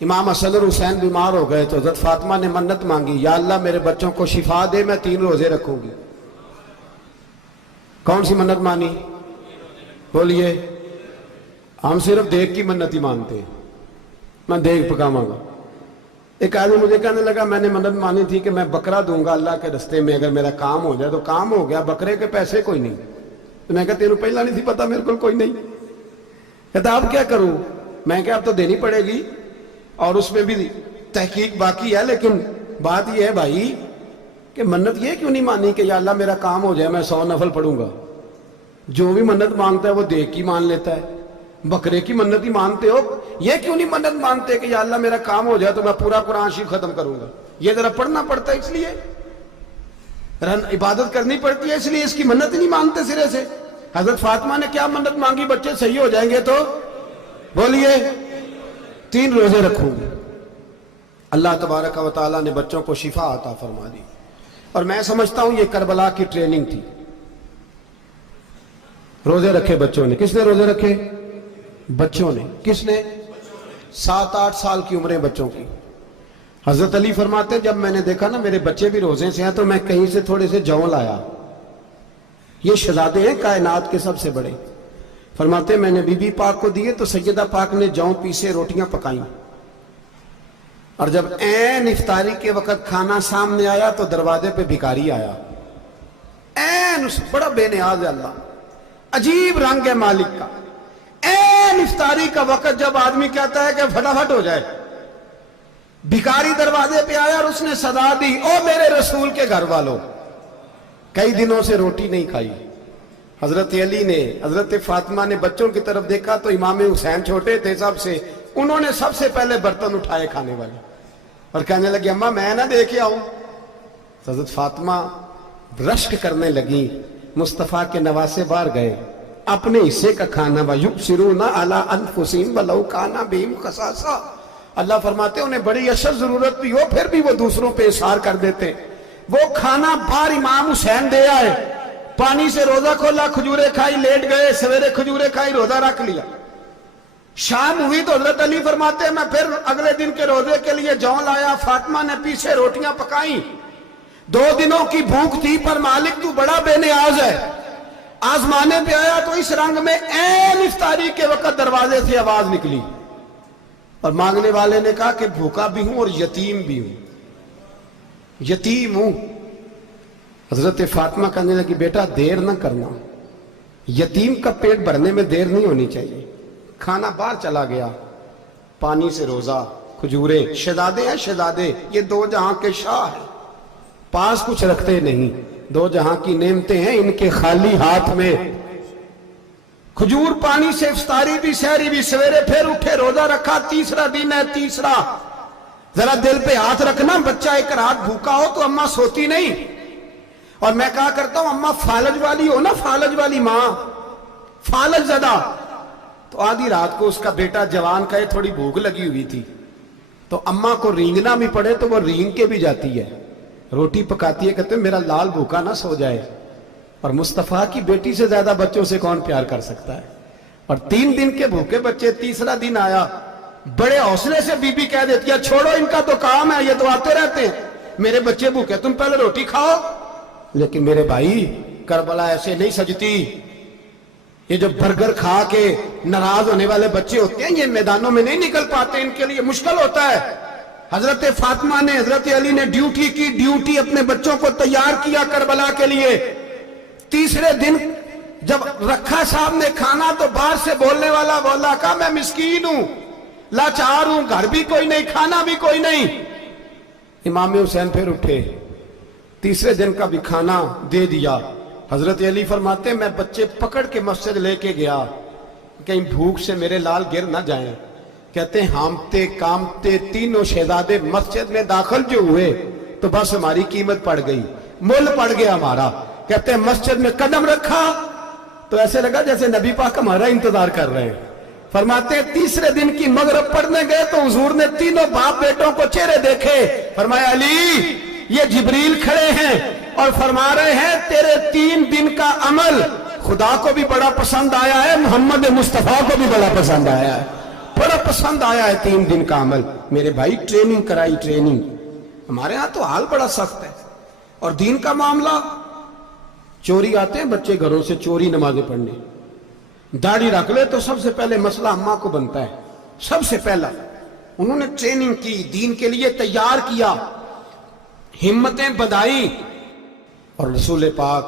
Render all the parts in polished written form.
امام حسن اور حسین بیمار ہو گئے تو حضرت فاطمہ نے منت مانگی، یا اللہ میرے بچوں کو شفا دے، میں 3 روزے رکھوں گی۔ کون سی منت مانی؟ بولیے۔ ہم صرف دیکھ کی منت ہی مانتے ہیں، میں دیکھ پکاواں گا۔ ایک آدمی مجھے کہنے لگا میں نے منت مانی تھی کہ میں بکرا دوں گا اللہ کے رستے میں، اگر میرا کام ہو جائے تو کام ہو گیا، بکرے کے پیسے کوئی نہیں۔ تو میں کہا تیرے پہلا نہیں تھی پتا میرے کو کوئی نہیں؟ کہتا اب کیا کروں؟ میں کہا اب تو دینی پڑے گی، اور اس میں بھی تحقیق باقی ہے، لیکن بات یہ ہے بھائی کہ منت یہ کیوں نہیں مانی کہ یا اللہ میرا کام ہو جائے میں 100 نفل پڑھوں گا؟ جو بھی منت مانگتا ہے وہ دیکھ کی مان لیتا ہے، بکرے کی منت ہی مانتے ہو، یہ کیوں نہیں منت مانتے کہ یا اللہ میرا کام ہو جائے تو میں پورا قرآن شریف ختم کروں گا؟ یہ ذرا پڑھنا پڑتا ہے، اس لیے عبادت کرنی پڑتی ہے، اس لیے اس کی منت ہی نہیں مانتے سرے سے۔ حضرت فاطمہ نے کیا منت مانگی؟ بچے صحیح ہو جائیں گے تو بولیے 3 روزے رکھوں گی۔ اللہ تبارک و تعالیٰ نے بچوں کو شفا عطا فرما دی، اور میں سمجھتا ہوں یہ کربلا کی ٹریننگ تھی۔ روزے رکھے بچوں نے۔ کس نے روزے رکھے؟ بچوں نے۔ کس نے؟ 7-8 سال کی عمریں بچوں کی۔ حضرت علی فرماتے ہیں جب میں نے دیکھا نا میرے بچے بھی روزے سے ہیں تو میں کہیں سے تھوڑے سے جوں لایا۔ یہ شہزادے ہیں کائنات کے سب سے بڑے۔ فرماتے ہیں میں نے بی بی پاک کو دیے تو سیدہ پاک نے جوں پیسے روٹیاں پکائیں، اور جب عین افطاری کے وقت کھانا سامنے آیا تو دروازے پہ بھکاری آیا۔ عین بڑا بے نیاز ہے اللہ، عجیب رنگ ہے مالک کا۔ عین افطاری کا وقت جب آدمی کہتا ہے کہ فٹافٹ ہو جائے، بھکاری دروازے پہ آیا اور اس نے صدا دی، او میرے رسول کے گھر والوں، کئی دنوں سے روٹی نہیں کھائی۔ حضرت علی نے، حضرت فاطمہ نے بچوں کی طرف دیکھا تو امام حسین چھوٹے تھے سب سے، انہوں نے سب سے پہلے برتن اٹھائے کھانے والے، اور کہنے لگی اماں میں نہ دے کے آؤں؟ حضرت فاطمہ رشک کرنے لگی۔ مصطفیٰ کے نواسے باہر گئے، اپنے حصے کا کھانا وَيُبْصِرُونَ عَلَىٰ أَنفُسِهِمْ وَلَوْ كَانَ بِهِمْ خَصَاصَةٌ۔ اللہ فرماتے ہیں انہیں بڑی اشد ضرورت بھی ہو پھر بھی وہ دوسروں پہ اثار کر دیتے۔ وہ کھانا باہر امام حسین دے آئے، پانی سے روزہ کھولا، کھجورے کھائی، لیٹ گئے، سویرے کھجورے کھائی، روزہ رکھ لیا۔ شام ہوئی تو حضرت علی فرماتے ہیں میں پھر اگلے دن کے روزے کے لیے جوں لایا، فاطمہ نے پیچھے روٹیاں پکائیں۔ 2 دنوں کی بھوک تھی پر مالک تو بڑا بے نیاز ہے، آزمانے پہ آیا تو اس رنگ میں عین افطاری کے وقت دروازے سے آواز نکلی، اور مانگنے والے نے کہا کہ بھوکا بھی ہوں اور یتیم بھی ہوں، یتیم ہوں۔ حضرت فاطمہ کہنے لگی بیٹا دیر نہ کرنا، یتیم کا پیٹ بھرنے میں دیر نہیں ہونی چاہیے۔ کھانا باہر چلا گیا، پانی سے روزہ، کھجورے، شہزادے ہیں شہزادے، یہ 2 جہاں کے شاہ ہیں، پاس کچھ رکھتے نہیں، 2 جہاں کی نعمتیں ہیں ان کے خالی ہاتھ میں۔ کھجور پانی سے افطاری بھی سحری بھی، سویرے پھر اٹھے روزہ رکھا، تیسرا دن ہے تیسرا۔ ذرا دل پہ ہاتھ رکھنا، بچہ ایک رات بھوکا ہو تو اماں سوتی نہیں، اور میں کہا کرتا ہوں اماں فالج والی ہو نا، فالج والی ماں، فالج زدہ، تو آدھی رات کو اس کا بیٹا جوان کہے تھوڑی بھوک لگی ہوئی تھی تو اماں کو رینگنا بھی پڑے تو وہ رینگ کے بھی جاتی ہے، روٹی پکاتی ہے، کہتے ہیں میرا لال بھوکا نہ سو جائے۔ اور مصطفیٰ کی بیٹی سے زیادہ بچوں سے کون پیار کر سکتا ہے؟ اور 3 دن کے بھوکے بچے، تیسرا دن آیا، بڑے حوصلے سے بی بی کہہ دیتی ہے چھوڑو ان کا تو کام ہے، یہ تو آتے رہتے ہیں، میرے بچے بھوکے تم پہلے روٹی کھاؤ۔ لیکن میرے بھائی کربلا ایسے نہیں سجتی۔ یہ جو برگر کھا کے ناراض ہونے والے بچے ہوتے ہیں یہ میدانوں میں نہیں نکل پاتے، ان کے لیے مشکل ہوتا ہے۔ حضرت فاطمہ نے، حضرت علی نے ڈیوٹی کی، ڈیوٹی اپنے بچوں کو تیار کیا کربلا کے لیے۔ تیسرے دن جب رکھا سامنے کھانا تو باہر سے بولنے والا بولا کہا میں مسکین ہوں، لاچار ہوں، گھر بھی کوئی نہیں، کھانا بھی کوئی نہیں۔ امام حسین پھر اٹھے، تیسرے دن کا بھی کھانا دے دیا۔ حضرت علی فرماتے ہیں میں بچے پکڑ کے مسجد لے کے گیا، کہیں بھوک سے میرے لال گر نہ جائیں۔ کہتے ہیں ہامتے کامتے تینوں شہزادے مسجد میں داخل جو ہوئے تو بس ہماری قیمت پڑ گئی، مول پڑ گیا ہمارا۔ کہتے ہیں مسجد میں قدم رکھا تو ایسے لگا جیسے نبی پاک ہمارا انتظار کر رہے ہیں۔ فرماتے ہیں تیسرے دن کی مغرب پڑھنے گئے تو حضور نے تینوں باپ بیٹوں کو چہرے دیکھے، فرمایا علی یہ جبریل کھڑے ہیں اور فرما رہے ہیں تیرے 3 دن کا عمل خدا کو بھی بڑا پسند آیا ہے، محمد مصطفیٰ کو بھی بڑا پسند آیا ہے۔ بڑا پسند آیا ہے 3 دن کا عمل. میرے بھائی ٹریننگ کرائی, ٹریننگ. ہمارے ہاں تو حال بڑا سخت ہے. اور دین کا معاملہ, چوری آتے ہیں بچے گھروں سے چوری نمازیں پڑھنے, داڑھی رکھ لے تو سب سے پہلے مسئلہ اماں کو بنتا ہے. سب سے پہلا انہوں نے ٹریننگ کی, دین کے لیے تیار کیا, ہمتیں بدائی. اور رسول پاک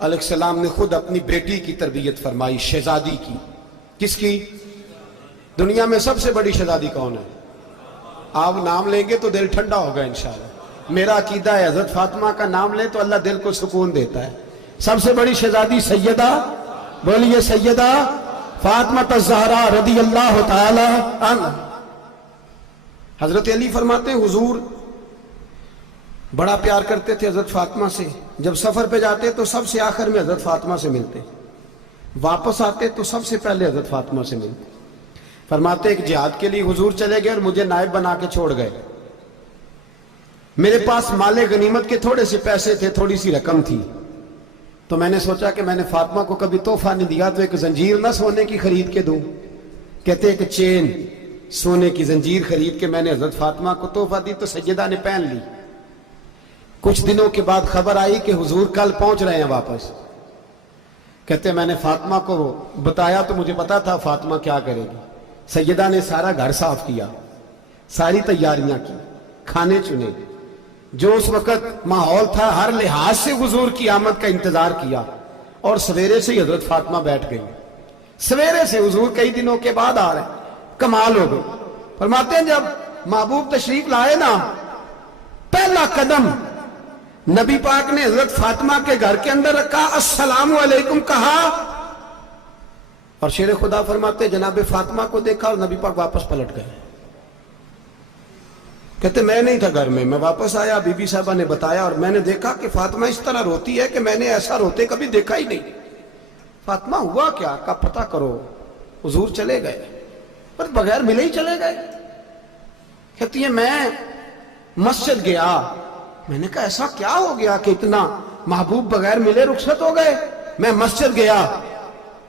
علیہ السلام نے خود اپنی بیٹی کی تربیت فرمائی, شہزادی کی. کس کی؟ دنیا میں سب سے بڑی شہزادی کون ہے؟ آپ نام لیں گے تو دل ٹھنڈا ہوگا انشاءاللہ. میرا عقیدہ ہے حضرت فاطمہ کا نام لیں تو اللہ دل کو سکون دیتا ہے. سب سے بڑی شہزادی سیدہ, بولیے سیدہ فاطمہ الزہرا رضی اللہ تعالی عنہ. حضرت علی فرماتے ہیں حضور بڑا پیار کرتے تھے حضرت فاطمہ سے. جب سفر پہ جاتے تو سب سے آخر میں حضرت فاطمہ سے ملتے, واپس آتے تو سب سے پہلے حضرت فاطمہ سے ملتے. فرماتے ایک جہاد کے لیے حضور چلے گئے اور مجھے نائب بنا کے چھوڑ گئے. میرے پاس مال غنیمت کے تھوڑے سے پیسے تھے, تھوڑی سی رقم تھی, تو میں نے سوچا کہ میں نے فاطمہ کو کبھی تحفہ نہیں دیا تو ایک زنجیر نہ سونے کی خرید کے دوں. کہتے ایک چین سونے کی زنجیر خرید کے میں نے حضرت فاطمہ کو تحفہ دی تو سیدہ نے پہن لی. کچھ دنوں کے بعد خبر آئی کہ حضور کل پہنچ رہے ہیں واپس. کہتے میں نے فاطمہ کو بتایا تو مجھے پتا تھا فاطمہ کیا کرے گی. سیدہ نے سارا گھر صاف کیا, ساری تیاریاں کی, کھانے چنے, جو اس وقت ماحول تھا ہر لحاظ سے حضور کی آمد کا انتظار کیا. اور سویرے سے ہی حضرت فاطمہ بیٹھ گئی. سویرے سے حضور کئی دنوں کے بعد آ رہے ہیں, کمال ہو گئی. فرماتے ہیں جب محبوب تشریف لائے نا, پہلا قدم نبی پاک نے حضرت فاطمہ کے گھر کے اندر رکھا, السلام علیکم کہا, اور شیر خدا فرماتے جناب فاطمہ کو دیکھا اور نبی پاک واپس پلٹ گئے. کہتے میں نہیں تھا گھر میں واپس آیا, بی بی صاحبہ نے بتایا اور میں نے دیکھا کہ فاطمہ اس طرح روتی ہے کہ میں نے ایسا روتے کبھی دیکھا ہی نہیں. فاطمہ ہوا کیا؟ کا پتہ کرو. حضور چلے گئے پر بغیر ملے ہی چلے گئے. کہتی ہے میں مسجد گیا, میں نے کہا ایسا کیا ہو گیا کہ اتنا محبوب بغیر ملے رخصت ہو گئے. میں مسجد گیا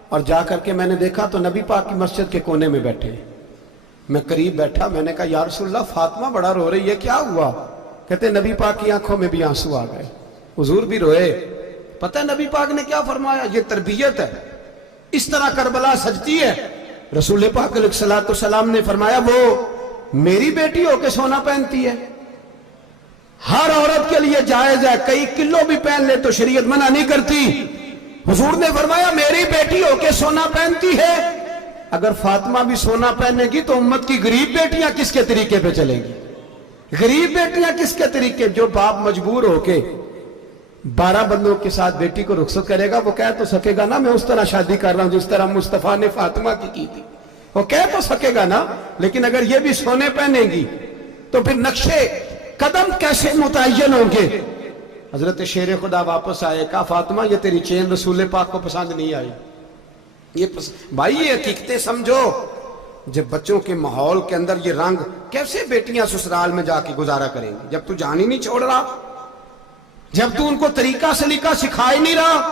اور جا کر کے میں نے دیکھا تو نبی پاک کی مسجد کے کونے میں بیٹھے. میں قریب بیٹھا, میں نے کہا یا رسول اللہ فاطمہ بڑا رو رہی ہے, کیا ہوا؟ کہتے نبی پاک کی آنکھوں میں بھی آنسو آ گئے, حضور بھی روئے. پتہ ہے نبی پاک نے کیا فرمایا؟ یہ تربیت ہے, اس طرح کربلا سجتی ہے. رسول پاک علیہ السلام نے فرمایا وہ میری بیٹی ہو کے سونا پہنتی ہے, ہر عورت کے لیے جائز ہے, کئی کلو بھی پہن لے تو شریعت منع نہیں کرتی. حضور نے فرمایا میری بیٹی ہو کے سونا پہنتی ہے. اگر فاطمہ بھی سونا پہنے گی تو امت کی غریب بیٹیاں کس کے طریقے پہ چلیں گی؟ غریب بیٹیاں کس کے طریقے؟ جو باپ مجبور ہو کے 12 بندوں کے ساتھ بیٹی کو رخصت کرے گا وہ کہہ تو سکے گا نا میں اس طرح شادی کر رہا ہوں جس طرح مصطفیٰ نے فاطمہ کی تھی, وہ کہہ تو سکے گا نا. لیکن اگر یہ بھی سونے پہنے گی تو پھر نقشے قدم کیسے متعین ہوں گے؟ حضرت شیر خدا واپس آئے, کہا فاطمہ یہ تیری چین رسول پاک کو پسند نہیں آئی. بھائی یہ حقیقتیں سمجھو. جب بچوں کے ماحول کے اندر یہ رنگ, کیسے بیٹیاں سسرال میں جا کے گزارا کریں گی جب تو جان ہی نہیں چھوڑ رہا, جب تو ان کو طریقہ سلیقہ سکھا ہی نہیں رہا.